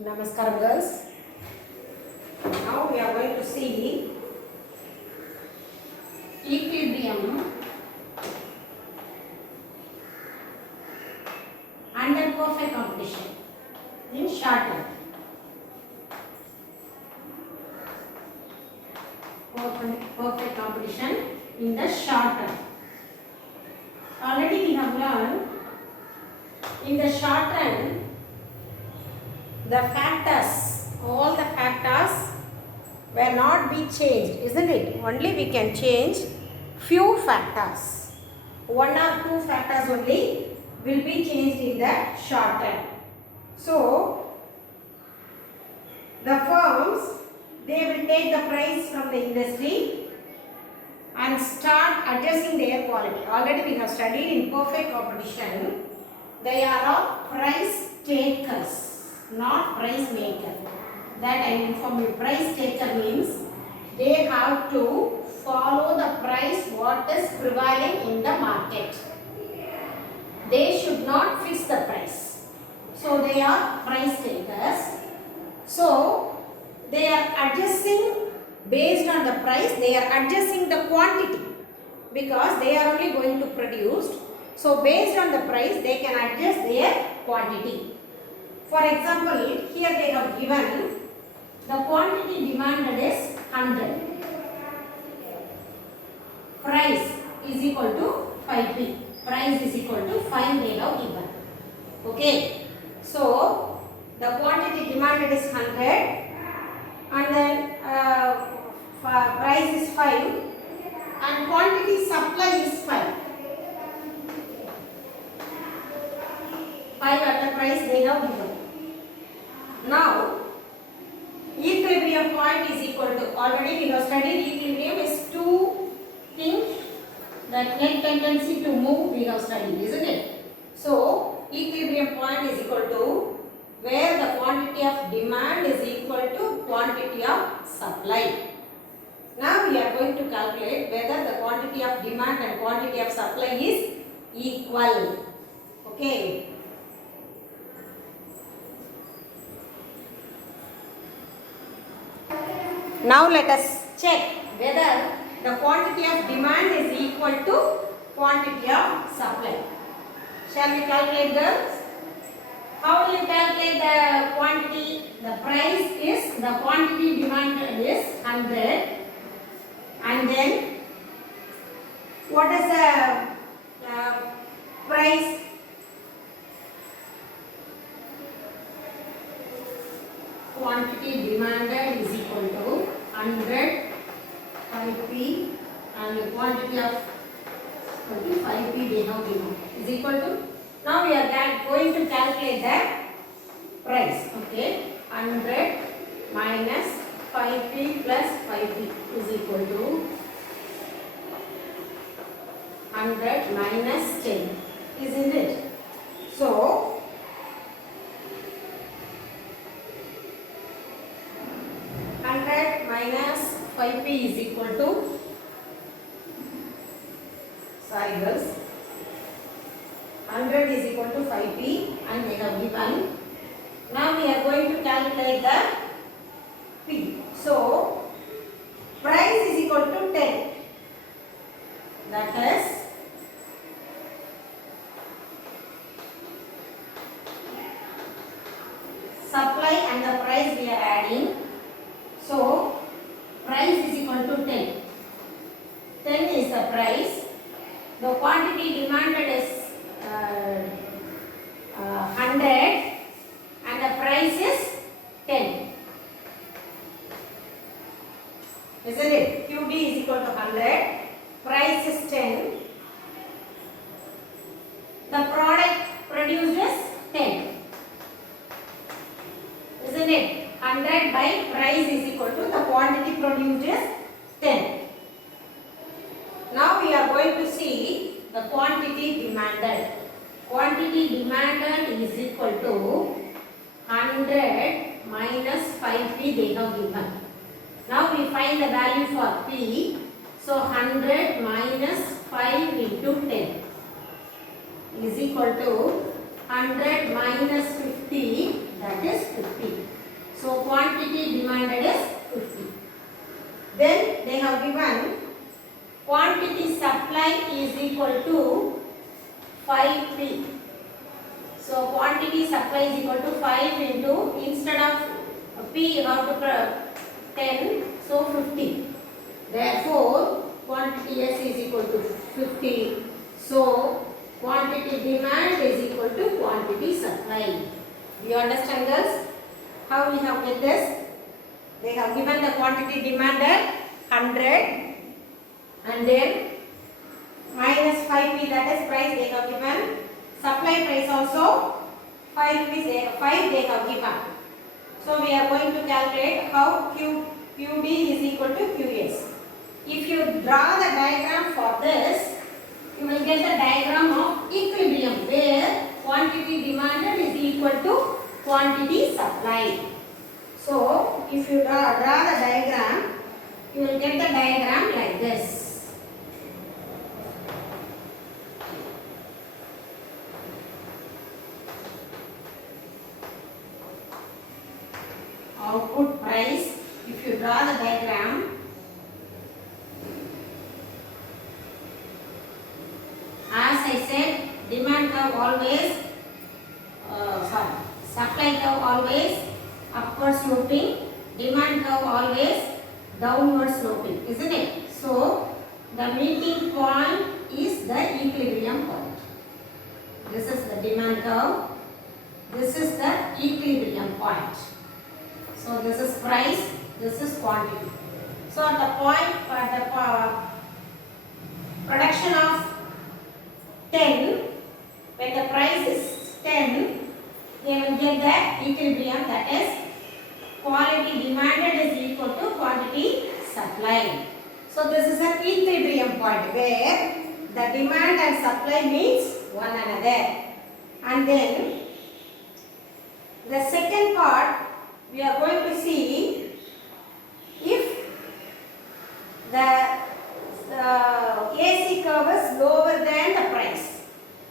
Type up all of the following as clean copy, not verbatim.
Namaskaram girls. Now we are going to see equilibrium under perfect competition in short term. Perfect competition in the short term. Already we have learned in the short term the factors, all the factors will not be changed, isn't it? Only we can change few factors. One or two factors only will be changed in the short term. So, the firms, they will take the price from the industry and start adjusting their quality. Already we have studied in perfect competition. They are all price takers, not price maker. That I inform you. Price taker means they have to follow the price what is prevailing in the market. They should not fix the price. So they are price takers. So they are adjusting based on the price. They are adjusting the quantity because they are only going to produce. So based on the price they can adjust their quantity. For example, here they have given the quantity demanded is 100. Price is equal to 5p. Price is equal to 5 they have given. Okay. So, the quantity demanded is 100 and then price is 5 and quantity supply is 5. 5 at the price they have given. Now, equilibrium point is equal to, already we have studied equilibrium is two things that net tendency to move we have studied, isn't it? So, equilibrium point is equal to where the quantity of demand is equal to quantity of supply. Now, we are going to calculate whether the quantity of demand and quantity of supply is equal. Okay. Now let us check whether the quantity of demand is equal to quantity of supply. Shall we calculate girls? How will you calculate the quantity? The price is, the quantity demanded is 100 and then what is the price? Quantity demanded is equal to 100 5p and the quantity of 5p they have given is equal to, now we are going to calculate the price. Okay, 100 minus 5p plus 5p is equal to 100 minus 10, isn't it? So 100 minus 5p is equal to, sorry girls, 100 is equal to 5p and they have given. Now we are going to calculate the p. So price is equal to 10. That is supply and the price we are adding. So, price is equal to 10. 10 is the price. The quantity demanded is 100 and the price is 10. Isn't it? QD is equal to 100. Price is 10. The product produced is 10. Isn't it? 100 by price is equal to the quantity produced is 10. Now we are going to see the quantity demanded. Quantity demanded is equal to 100 minus 5p they have given. Now we find the value for p. So 100 minus 5 into 10 is equal to 100 minus 50, that is 50. quantity demanded is 50. Then they have given quantity supply is equal to 5P. So quantity supply is equal to 5 into, instead of P you have to 10, so 50. Therefore quantity S is equal to 50. So quantity demand is equal to quantity supply. Do you understand this? How we have get this? They have given the quantity demanded 100 and then minus 5P, that is price they have given. Supply price also 5 rupees, 5 they have given. So we are going to calculate how QD is equal to QS. If you draw the diagram for this, you will get the diagram of equilibrium where quantity demanded is equal to quantity supply. So if you draw the diagram, you will get the diagram like this. Output price, if you draw the diagram, as I said, demand curve always, supply curve always upward sloping, demand curve always downward sloping, isn't it? So the meeting point is the equilibrium point. This is the demand curve, this is the equilibrium point. So this is price, this is quantity. So at the point, at the production of 10, when the price is 10, they will get the equilibrium, that is quality demanded is equal to quantity supply. So this is an equilibrium point where the demand and supply meets one another. And then the second part, we are going to see if the AC curve is lower than the price.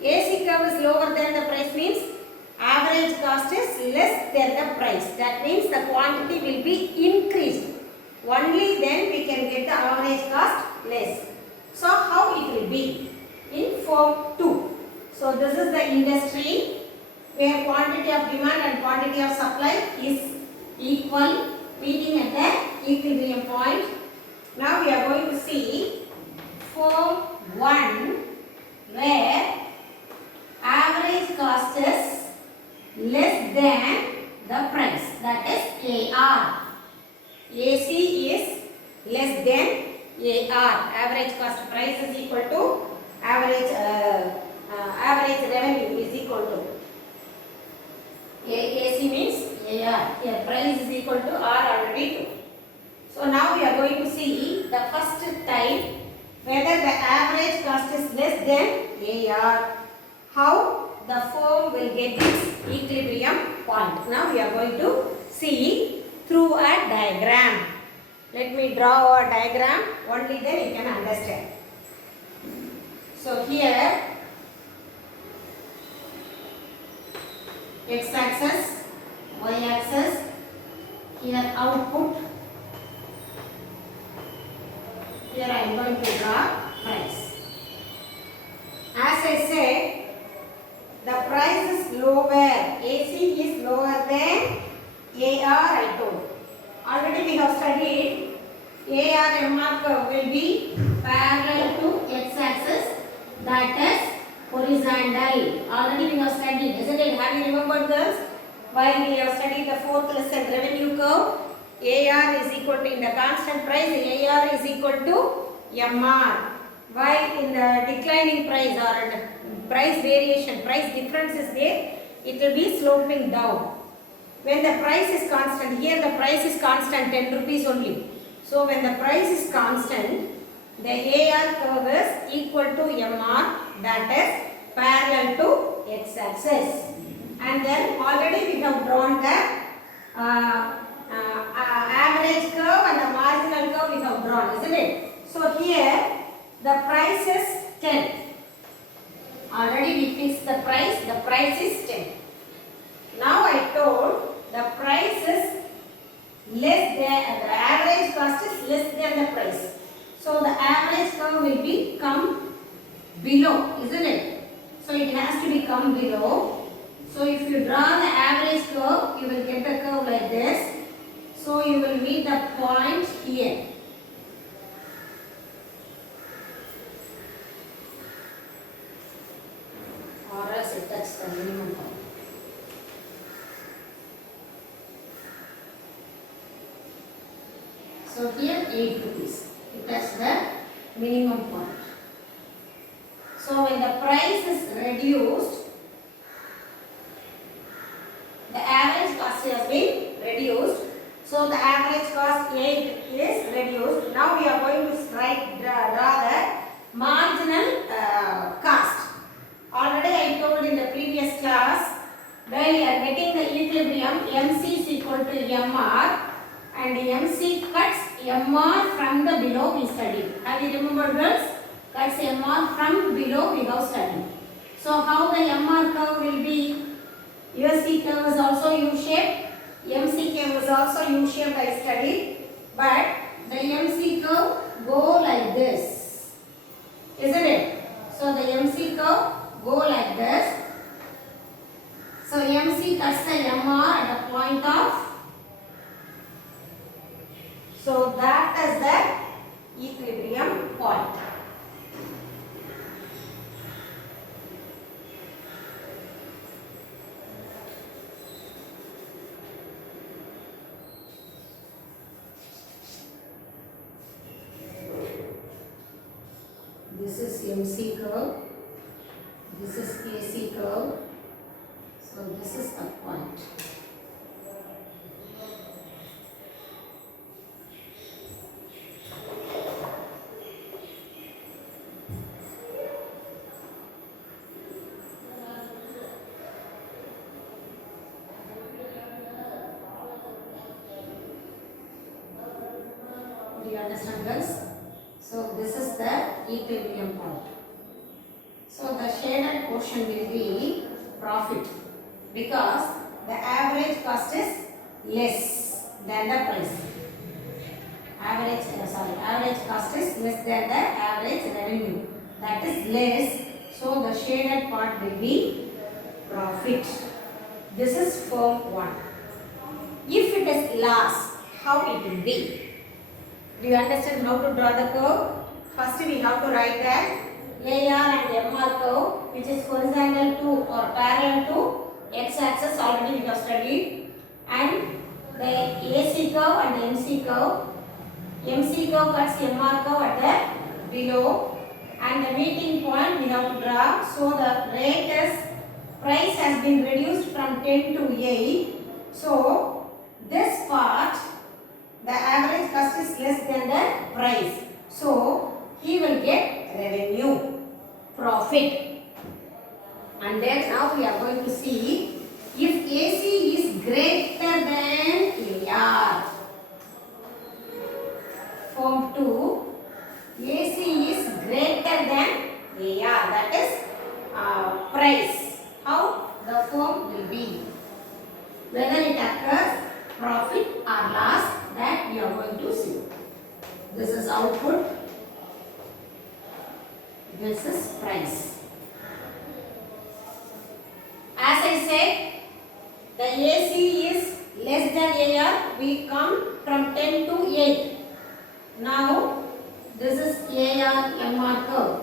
AC curve is lower than the price means average cost is less than the price. That means the quantity will be increased. Only then we can get the average cost less. So how it will be? In form 2. So this is the industry where quantity of demand and quantity of supply is equal, meeting at the equilibrium point. Now we are going to see form 1 where average cost is less than the price, that is AR. AC is less than AR. Average cost price is equal to average revenue is equal to AC means AR. Here price is equal to R already too. So now we are going to see the first type whether the average cost is less than AR. How the firm will get its equilibrium point. Now we are going to see through a diagram. Let me draw a diagram, only then you can understand. So here x-axis, y-axis, here output, here I am going to draw price. As I said, the price is lower, AC is lower than AR I told. Already we have studied AR MR curve will be parallel to x-axis, that is horizontal. Already we have studied, isn't it? Have you remembered this? While we have studied the fourth lesson revenue curve, AR is equal to, in the constant price, AR is equal to MR. While in the declining price or price variation, price difference is there, it will be sloping down. When the price is constant, here the price is constant, 10 rupees only. So when the price is constant, the AR curve is equal to MR, that is parallel to x-axis. And then already we have drawn the average curve and the marginal curve we have drawn, isn't it? So here the price is 10. Already we fixed the price is 10. Now I told the price is curve will be come below, isn't it? So it has to be come below. So if you draw the average curve, you will get the curve like this. So you will meet the point here. Or else it touches the minimum point. So here 8 rupees. It touches the minimum point. So when the price is reduced, the average cost has been reduced. So the average cost 8 is reduced. Now we are going to draw the marginal cost. Already I told in the previous class, when we are getting the equilibrium, MC is equal to MR and MC cuts MR from the below we studied. Have you remembered girls? Cuts MR from below we have studied. So how the MR curve will be? USC curve is also U-shaped. MC curve is also U-shaped I studied. But the MC curve go like this. Isn't it? So the MC curve go like this. So MC cuts the MR at the point of. So that is the equilibrium point. This is MC curve. This is AC curve. So this is the point. Do you understand this? So this is the equilibrium point. So the shaded portion will be profit because the average cost is less than the price. Average cost is less than the average revenue. That is less. So the shaded part will be profit. This is form 1. If it is loss, how it will be? Do you understand how to draw the curve? First we have to write the AR and MR curve, which is horizontal to or parallel to x-axis, already we have studied, and the AC curve and the MC curve. MC curve cuts MR curve at the below, and the meeting point we have to draw. So the rate is price has been reduced from 10 to 8. So this part, the average cost is less than the price. So he will get revenue, profit. And then now we are going to see if AC is greater than AR. Form 2, AC is greater than AR, that is price. How the form will be? Whether it occurs profit or loss, that we are going to see. This is output. This is price. As I said, the AC is less than AR. We come from 10 to 8. Now, this is AR MR curve.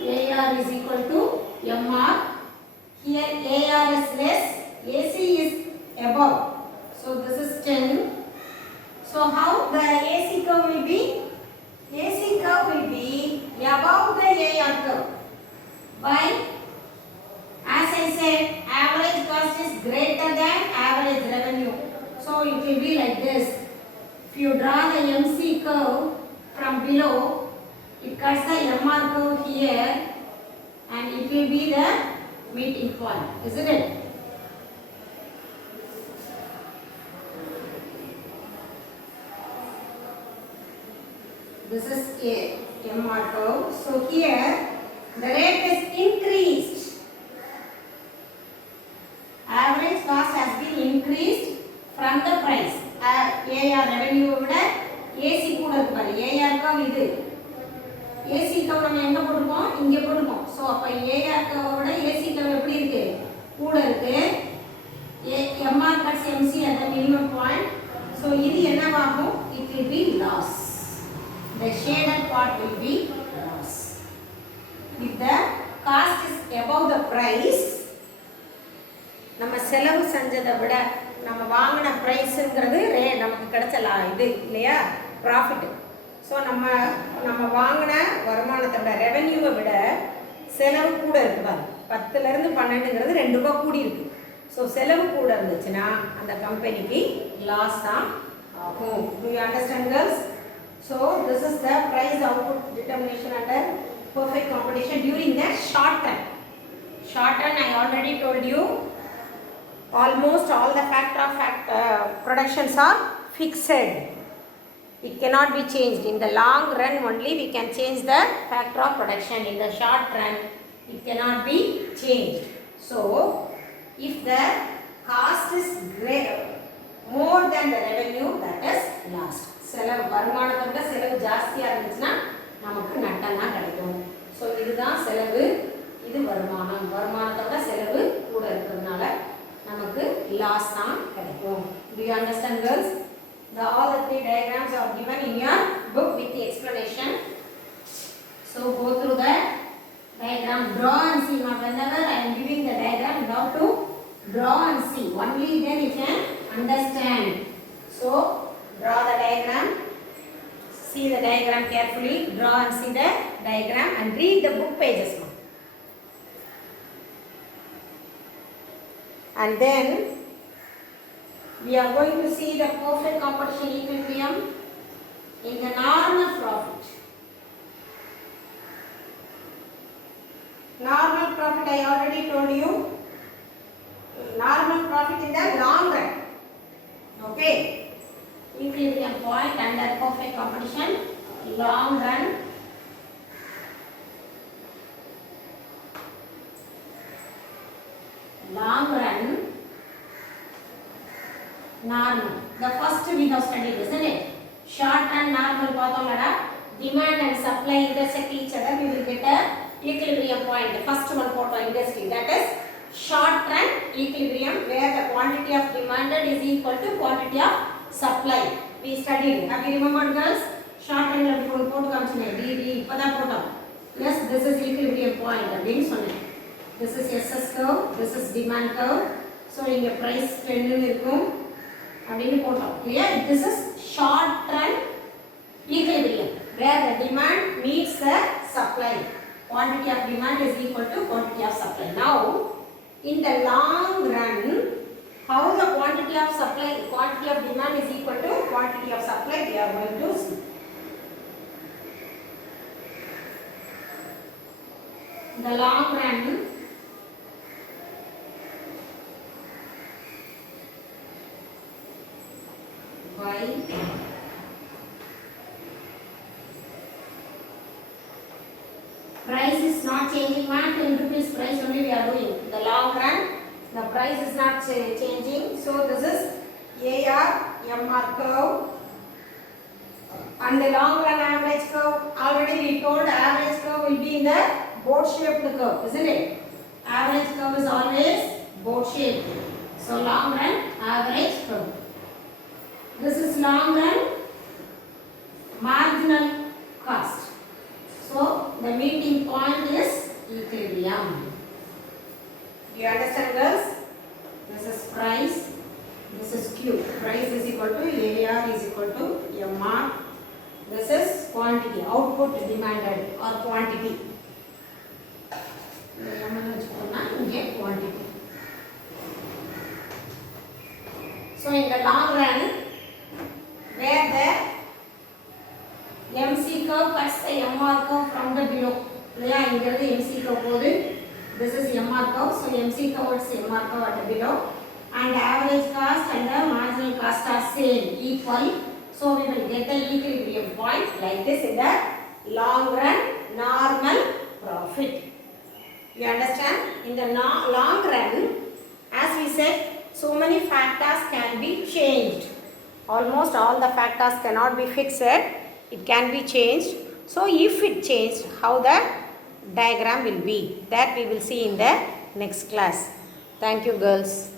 AR is equal to MR. Here AR is less, AC is above. So this is 10. So how the AC curve will be? AC curve will be above the AR curve. Why? As I said, average cost is greater than average revenue. So it will be like this. If you draw the MC curve from below, it cuts the MR curve here and it will be the meeting point, isn't it? This is a MR curve. So here the rate is increased. Average cost has been increased from the price. AR revenue விட AC கூட இருக்கு பாரு. AR curve இது. AC கவ் நம்ம எங்க போட்டுருக்கோம், இங்க போட்டுருக்கோம். ஸோ அப்போ ஏஆர் கவோட ஏசி கவ் எப்படி இருக்கு, கூட இருக்கு. MR plus MC at the minimum point. So இது என்னவாகும், it will be loss. The shaded part will be loss. If the cost is above the price, நம்ம செலவு செஞ்சதை விட நம்ம வாங்கின ப்ரைஸுங்கிறது நமக்கு கிடைச்ச இது இல்லையா, ப்ராஃபிட். ஸோ நம்ம வாங்கின வருமானத்தை விட, ரெவென்யூவை விட செலவு கூட இருக்குது. 10லேருந்து 12ங்கிறது 2 ரூபா கூடி இருக்கு. ஸோ செலவு கூட இருந்துச்சுன்னா அந்த கம்பெனிக்கு லாஸ் தான் ஆகும். Do you understand girls? So this is the price output determination under perfect competition during the short run. Short run, I already told you, almost all the factor of productions are fixed. It cannot be changed. In the long run only we can change the factor of production. In the short run it cannot be changed. So if the cost is greater, more than the revenue, that is lost. செலவு வருமானத்தை விட செலவு ஜாஸ்தியாக இருந்துச்சுன்னா நமக்கு நட்டம் தான் கிடைக்கும். ஸோ இதுதான் செலவு, இது வருமானம். வருமானத்தை விட செலவு கூட இருக்கிறதுனால நமக்கு லாஸ் தான் கிடைக்கும். Do you understand girls? All the 3 diagrams are given in your book with the explanation. So go through the diagram, draw and see. Now whenever I am giving the diagram, you have to draw and see. Only then you can understand. So draw the diagram, see the diagram carefully, draw and see the diagram and read the book pages. And then we are going to see the perfect competition equilibrium in the normal profit. Normal profit, I already told you, normal profit in the long run. Okay, equilibrium point under perfect competition, long run. Long run, normal. The first we have studied, isn't it? Short and normal பார்த்தோம்லடா, demand and supply intersect each other, we will get a equilibrium point. The first one photo industry, that is short run equilibrium, where the quantity of demanded is equal to quantity of supply. We studied. Have you remembered girls? Short run la photo காமிச்சனே, dd இப்பதான் போட்டோம். Yes, this is equilibrium point அப்படினு சொன்னேன். This is SS curve, this is demand curve. So இங்க price trend இருக்கும் அப்படினு போட்டோம். Clear? This is short run equilibrium, where the demand meets the supply. Quantity of demand is equal to quantity of supply. Now in the long run, how the quantity of supply, quantity of demand is equal to quantity of supply, we are going to see. In the long run, by price is not changing, 10 rupees price only we are doing. In the long run, the price is not changing. So this is AR MR curve and the long run average curve. Already we told average curve will be in the boat shaped curve, isn't it? Average curve is always boat shaped. So long run average curve. This is long run marginal cost. So the meeting point is equilibrium. Do you understand girls? This is price, this is Q. Price is equal to AR is equal to MR. This is quantity, output demanded or quantity. Quantity. So in the long run, where the MC curve cuts the MR curve from the below. Yeah, here the MC curve போது. This is MR curve. So MC curve is MR curve at the below. And average cost and the marginal cost are same, equal. So we will get the equilibrium point like this in the long run normal profit. You understand? In the long run, as we said, so many factors can be changed. Almost all the factors cannot be fixed. It can be changed. So if it changed, how the diagram will be, that we will see in the next class. Thank you, girls.